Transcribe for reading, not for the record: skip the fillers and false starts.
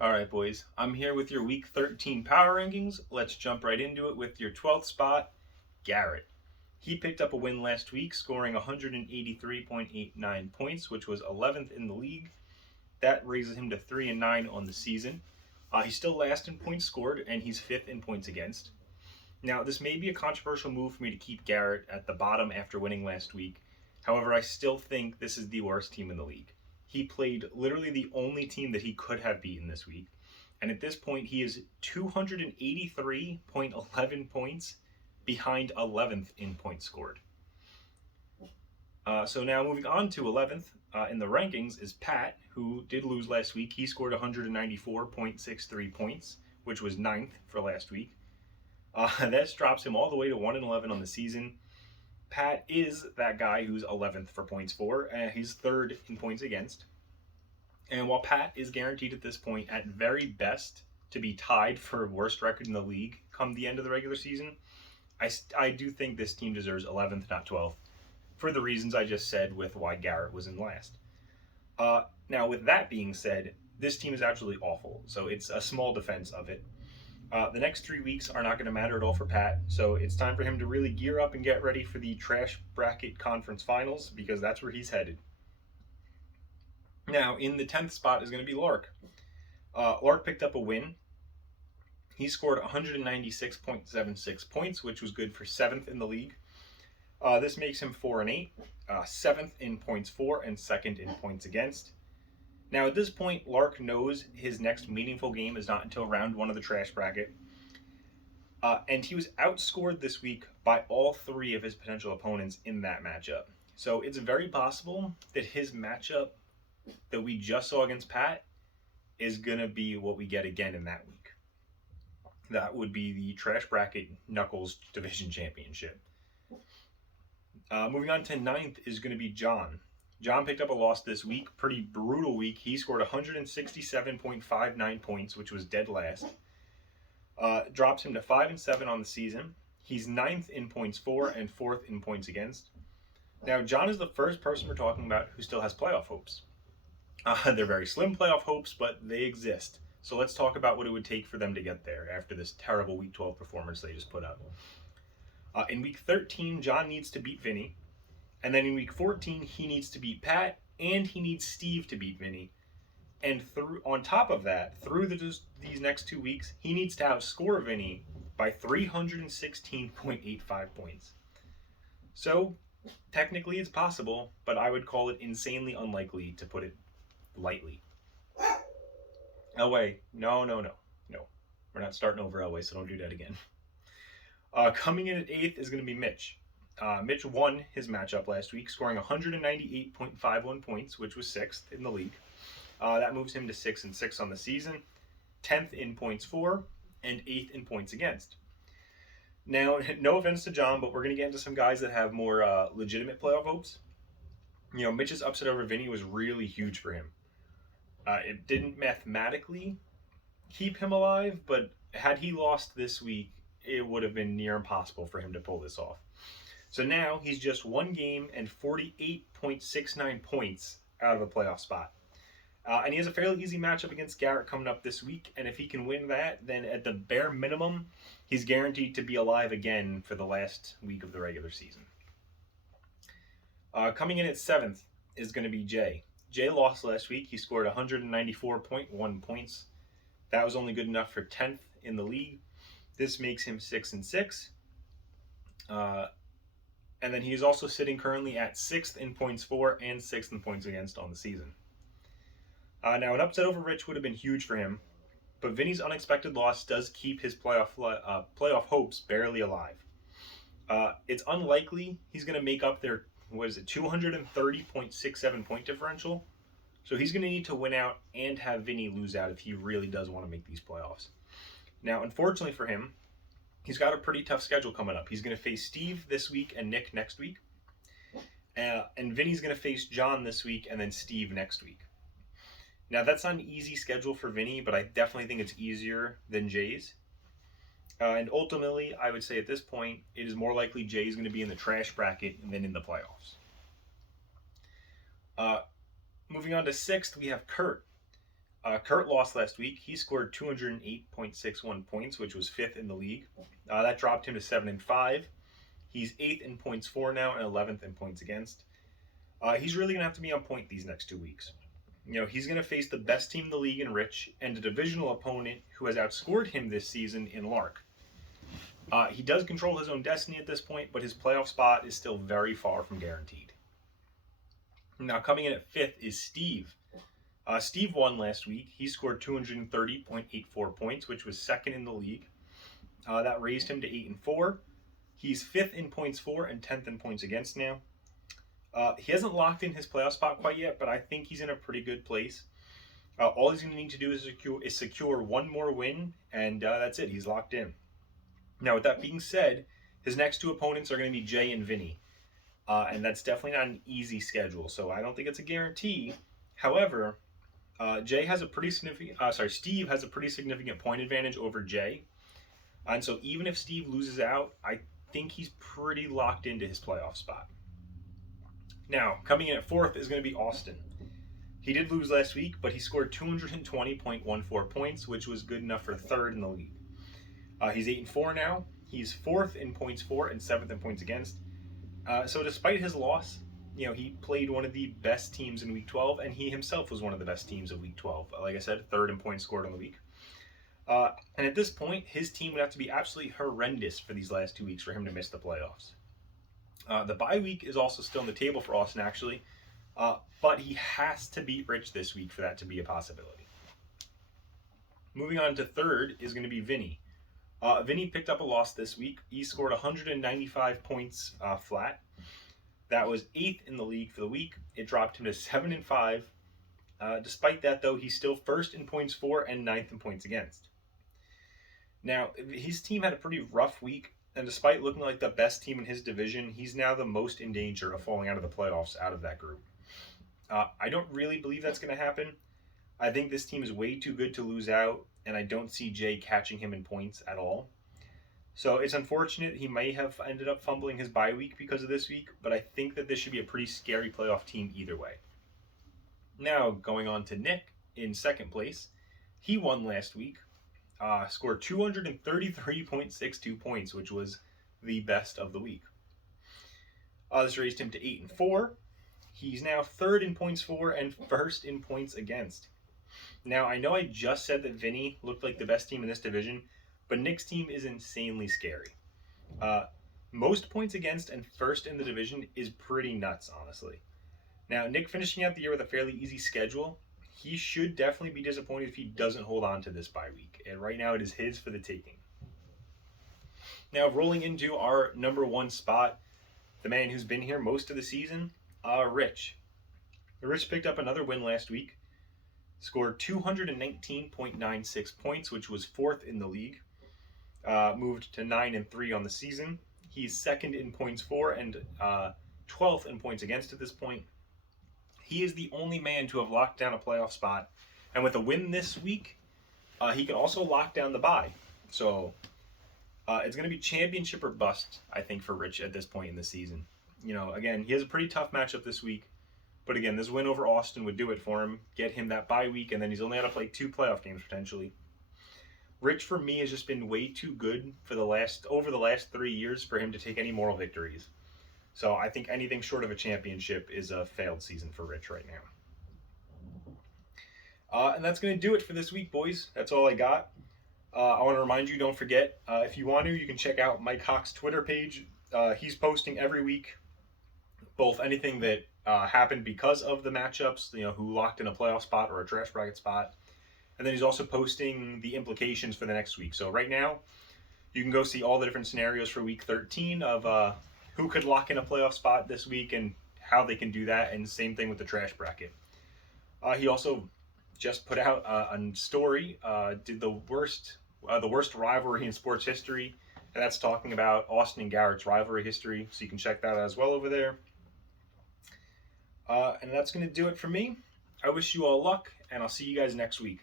All right, boys. I'm here with your Week 13 power rankings. Let's jump right into it with your 12th spot, Garrett. He picked up a win last week, scoring 183.89 points, which was 11th in the league. That raises him to 3-9 on the season. He's still last in points scored, and he's fifth in points against. Now, this may be a controversial move for me to keep Garrett at the bottom after winning last week. However, I still think this is the worst team in the league. He played literally the only team that he could have beaten this week. And at this point, he is 283.11 points behind 11th in points scored. So now moving on to 11th in the rankings is Pat, who did lose last week. He scored 194.63 points, which was ninth for last week. That drops him all the way to 1-11 on the season. Pat is that guy who's 11th for points for. He's third in points against. And while Pat is guaranteed at this point, at very best, to be tied for worst record in the league come the end of the regular season, I do think this team deserves 11th, not 12th, for the reasons I just said with why Garrett was in last. Now, with that being said, this team is absolutely awful, so it's a small defense of it. The next 3 weeks are not going to matter at all for Pat, so it's time for him to really gear up and get ready for the trash bracket conference finals because that's where he's headed. Now, in the 10th spot is going to be Lark. Lark picked up a win. He scored 196.76 points, which was good for 7th in the league. This makes him 4-8, 7th in points for, and 2nd in points against. Now, at this point, Lark knows his next meaningful game is not until round 1 of the trash bracket. And he was outscored this week by all 3 of his potential opponents in that matchup. So it's very possible that his matchup that we just saw against Pat is going to be what we get again in that week. That would be the Trash Bracket Knuckles Division Championship. Moving on to 9th is going to be John. John picked up a loss this week, pretty brutal week. He scored 167.59 points, which was dead last. Drops him to 5-7 on the season. He's 9th in points for and 4th in points against. Now, John is the first person we're talking about who still has playoff hopes. They're very slim playoff hopes, but they exist. So let's talk about what it would take for them to get there after this terrible Week 12 performance they just put up. In Week 13, John needs to beat Vinny. And then in Week 14, he needs to beat Pat, and he needs Steve to beat Vinny. And on top of that, through these next 2 weeks, he needs to outscore Vinny by 316.85 points. So, technically it's possible, but I would call it insanely unlikely, to put it lightly. Elway, no. We're not starting over Elway, so don't do that again. Coming in at 8th is going to be Mitch. Mitch won his matchup last week, scoring 198.51 points, which was 6th in the league. That moves him to 6-6 on the season, 10th in points for, and 8th in points against. Now, no offense to John, but we're going to get into some guys that have more legitimate playoff hopes. Mitch's upset over Vinny was really huge for him. It didn't mathematically keep him alive, but had he lost this week, it would have been near impossible for him to pull this off. So now he's just 1 game and 48.69 points out of a playoff spot. And he has a fairly easy matchup against Garrett coming up this week, and if he can win that, then at the bare minimum, he's guaranteed to be alive again for the last week of the regular season. Coming in at 7th is going to be Jay. Jay lost last week. He scored 194.1 points. That was only good enough for 10th in the league. This makes him 6-6. And then he is also sitting currently at 6th in points for and 6th in points against on the season. Now, an upset over Rich would have been huge for him, but Vinny's unexpected loss does keep his playoff hopes barely alive. It's unlikely he's going to make up their 230.67 point differential. So he's going to need to win out and have Vinny lose out if he really does want to make these playoffs. Now, unfortunately for him, he's got a pretty tough schedule coming up. He's going to face Steve this week and Nick next week. And Vinny's going to face John this week and then Steve next week. Now, that's not an easy schedule for Vinny, but I definitely think it's easier than Jay's. And ultimately, I would say at this point, it is more likely Jay's going to be in the trash bracket than in the playoffs. Moving on to 6th, we have Kurt. Kurt lost last week. He scored 208.61 points, which was 5th in the league. That dropped him to 7-5. He's 8th in points for now and 11th in points against. He's really going to have to be on point these next 2 weeks. He's going to face the best team in the league in Rich and a divisional opponent who has outscored him this season in Lark. He does control his own destiny at this point, but his playoff spot is still very far from guaranteed. Now, coming in at 5th is Steve. Steve won last week. He scored 230.84 points, which was 2nd in the league. That raised him to 8-4. He's 5th in points for and 10th in points against now. He hasn't locked in his playoff spot quite yet, but I think he's in a pretty good place. All he's going to need to do is secure one more win, and that's it. He's locked in. Now, with that being said, his next 2 opponents are going to be Jay and Vinny. And that's definitely not an easy schedule, so I don't think it's a guarantee. However, Steve has a pretty significant point advantage over Jay. And so even if Steve loses out, I think he's pretty locked into his playoff spot. Now, coming in at 4th is going to be Austin. He did lose last week, but he scored 220.14 points, which was good enough for 3rd in the league. He's 8-4 now. He's 4th in points for and 7th in points against. So despite his loss, he played one of the best teams in Week 12, and he himself was one of the best teams of Week 12. Like I said, 3rd in points scored on the week. And at this point, his team would have to be absolutely horrendous for these last 2 weeks for him to miss the playoffs. The bye week is also still on the table for Austin, actually, but he has to beat Rich this week for that to be a possibility. Moving on to 3rd is going to be Vinny. Vinny picked up a loss this week. He scored 195 points flat. That was 8th in the league for the week. It dropped him to 7-5. Despite that, though, he's still 1st in points for and 9th in points against. Now, his team had a pretty rough week, and despite looking like the best team in his division, he's now the most in danger of falling out of the playoffs out of that group. I don't really believe that's going to happen. I think this team is way too good to lose out, and I don't see Jay catching him in points at all. So it's unfortunate he may have ended up fumbling his bye week because of this week, but I think that this should be a pretty scary playoff team either way. Now, going on to Nick in 2nd place. He won last week, scored 233.62 points, which was the best of the week. This raised him to 8-4. He's now 3rd in points for and 1st in points against. Now, I know I just said that Vinny looked like the best team in this division, but Nick's team is insanely scary. Most points against and 1st in the division is pretty nuts, honestly. Now, Nick finishing out the year with a fairly easy schedule, he should definitely be disappointed if he doesn't hold on to this bye week. And right now it is his for the taking. Now, rolling into our number 1 spot, the man who's been here most of the season, Rich. Rich picked up another win last week. Scored 219.96 points, which was 4th in the league. Moved to 9-3 on the season. He's 2nd in points for and 12th in points against at this point. He is the only man to have locked down a playoff spot. And with a win this week, he can also lock down the bye. So it's going to be championship or bust, I think, for Rich at this point in the season. Again, he has a pretty tough matchup this week. But again, this win over Austin would do it for him, get him that bye week, and then he's only got to play 2 playoff games potentially. Rich, for me, has just been way too good for over the last 3 years for him to take any moral victories. So I think anything short of a championship is a failed season for Rich right now. And that's going to do it for this week, boys. That's all I got. I want to remind you, don't forget, if you want to, you can check out Mike Hawk's Twitter page. He's posting every week both anything that happened because of the matchups, who locked in a playoff spot or a trash bracket spot. And then he's also posting the implications for the next week. So right now, you can go see all the different scenarios for week 13 of who could lock in a playoff spot this week and how they can do that, and same thing with the trash bracket. He also just put out a story, did the worst rivalry in sports history, and that's talking about Austin and Garrett's rivalry history, so you can check that out as well over there. And that's going to do it for me. I wish you all luck, and I'll see you guys next week.